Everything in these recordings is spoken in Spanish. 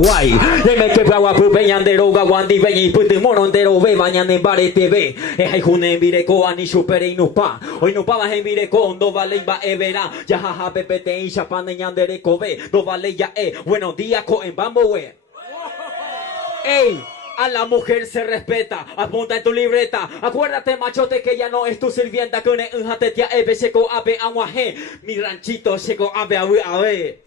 guay. Le me que agua pupeñandero gawandi beñi puti monondero ve mañana en bare TV. Hay june mire ko ani supere inupa. Hoy no pa en mire ko no vale va evera. Ya jaja pepete y chapane ñandere ko ve. No vale ya buenos días ko en bambo we. Ey. A la mujer se respeta, apunta en tu libreta. Acuérdate, machote, que ya no es tu sirvienta. Que une un jatetia ebe seco abe aguaje. Mi ranchito seco abe abe.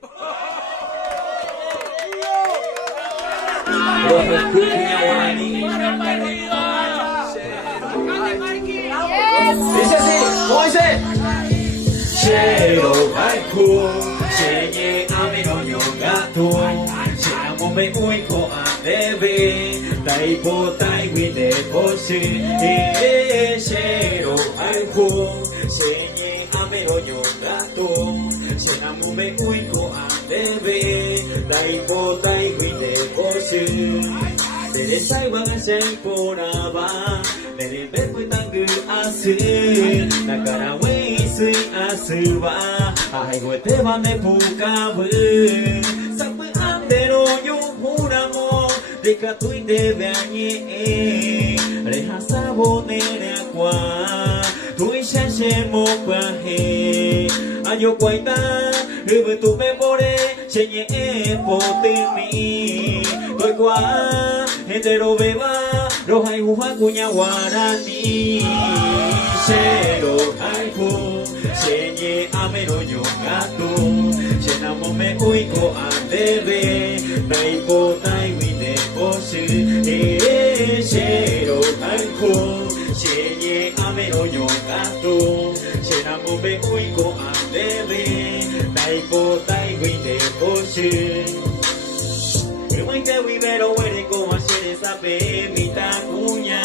Dice así, ¿cómo dice? Chero haiku, chenye aminoño gato. Chenamo me uiko andebe. Taipo taiwine posi Shero haiku Senye ameroño gato Senamume uiko andebe Taipo taiwine posi Tere saiwa gashen poraba Tere bepo tangu asu Nakara wei sui asu wa Ahai goete wa me pukabu Sakwe andero yu huramo Deka tui debe añe Reja sabonere akwa Tui shashe mo kwa he Ayo kwaita Ubu tu memore Shenye po timi Tui kwa Entero beba Rohai uha kunya warani Shero haiku Shenye ameno nyongatu Shenamo me uiko andebe Taipo taiwine Shero haiku Shenye ameno nyongatu Shenamo me uiko andebe Taipo taiwine Remuente vivero huele como ayer sabe mi tacuña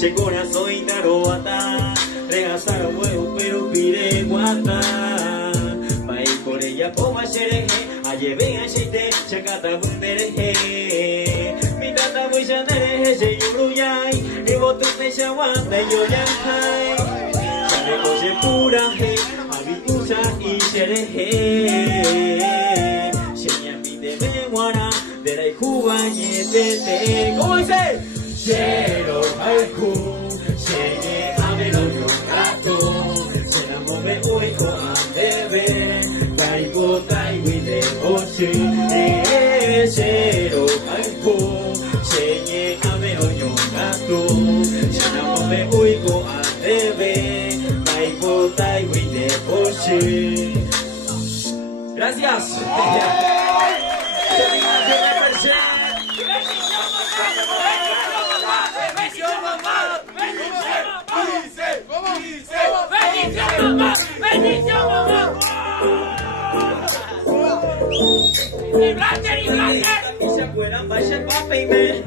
Che corazón y taroata Regasar huevo pero pide guata Mai con ella como ayer Aye ven a chiste chacata bundereje Mi tata bulla dereje se yubruyay Y bote se chawanda yo yanjay Chale coche pura he Habitucha y chereje Derai jubañetete ¿Cómo dice? Shero haiku Shenye ameno yongato Senamo me uiko andebe Taipo taiwine oshi Shero haiku Shenye ameno yongato Senamo me uiko andebe Taipo taiwine oshi Gracias. ¡Bendición, mamá! ¡Ni Blaster, ni Blaster! Que se acuerdan, vaya papá y me.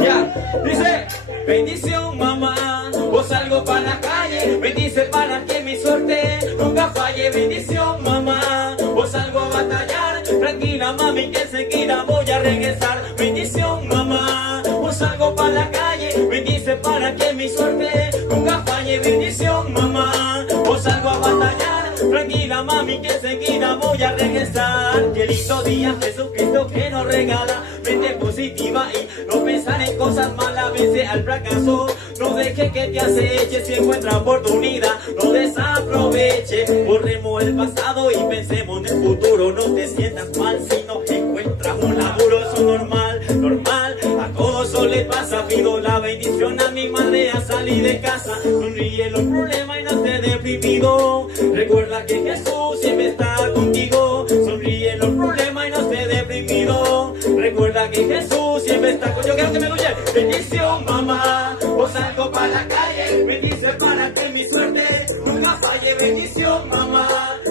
Ya, dice, bendición, mamá. Vos salgo para la calle, bendice para que mi suerte nunca falle. Bendición, mamá. Vos salgo a batallar, tranquila, mami, que enseguida voy a regresar. Bendición, mamá. Vos salgo para la calle, bendice para que mi suerte nunca falle. Bendición, mamá. Vos salgo a batallar, tranquila, mami, que enseguida voy a regresar. Qué lindo día, Jesucristo que nos regala. Mente positiva y no pensar en cosas malas. Vence al fracaso, no deje que te aceche. Si encuentra oportunidad, no desaproveche. Borremos el pasado y pensemos en el futuro. No te sientas mal si no encuentras un laburo. Eso es normal, normal. A todos eso le pasa. Pido la bendición a mi madre a salir de casa. Sonríe los problemas y no estés deprimido. Recuerda que Jesús siempre está contigo. Sonríe los problemas y no estés deprimido. Recuerda que Jesús siempre está contigo. Yo quiero que me escuchen. Bendición, mamá. Vos salgo para la calle. Bendice para que mi suerte nunca falle. Bendición, mamá.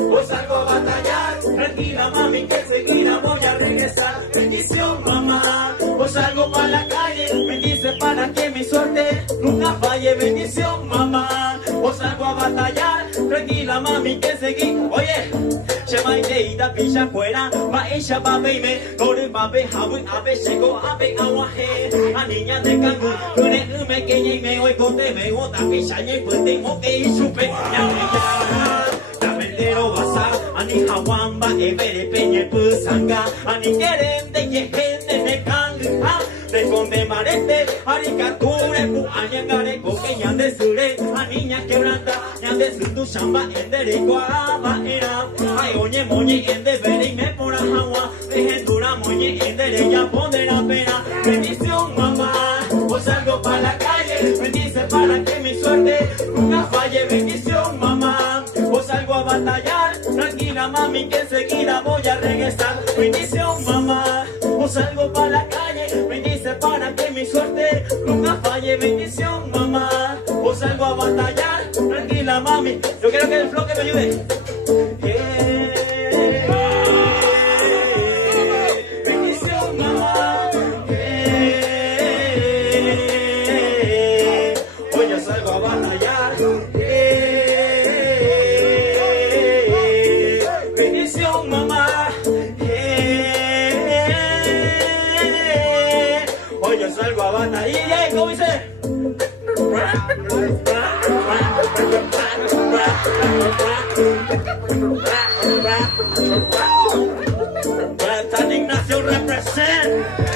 Vos salgo a batallar. Tranquila, mami, que enseguida voy a regresar. Bendición, mamá. Vos salgo para la calle. Bendice para que mi suerte nunca falle. Bendición, mamá. Vos salgo a batallar. Tranquila, mami, que enseguida. Oye. Shemaiteita pisha fuera, va ella va baby, gore va be habu abe shego abe awahe, a niña de cangu, kune ume que ye me hoy conte me gota pisha ye puente mo que chupe, ya me ya, tamendero basa, a Ani hawamba evere penye pusanga Ani kerende yehende ne kanga Responde marete Arikature pu anyangare koke nyande sure Ani nya quebranta nyande sundu shamba endere guava era Ay oñe moñe ende vere y me pora hawa Dejentura moñe endere ya pone la pena Bendición mamá Pues salgo para la calle Bendice para que mi suerte nunca falle Bendición mamá Pues salgo a batallar Tranquila mami que enseguida voy a regresar Bendición mamá Pues salgo para la calle Bendice para que mi suerte nunca falle Bendición mamá Pues salgo a batallar Tranquila mami Yo quiero que el flow que me ayude Bendición mamá Hoy yo salgo a batallar Bendición mamá Hoy yo salgo a batallar ¿Cómo dice? San Ignacio represent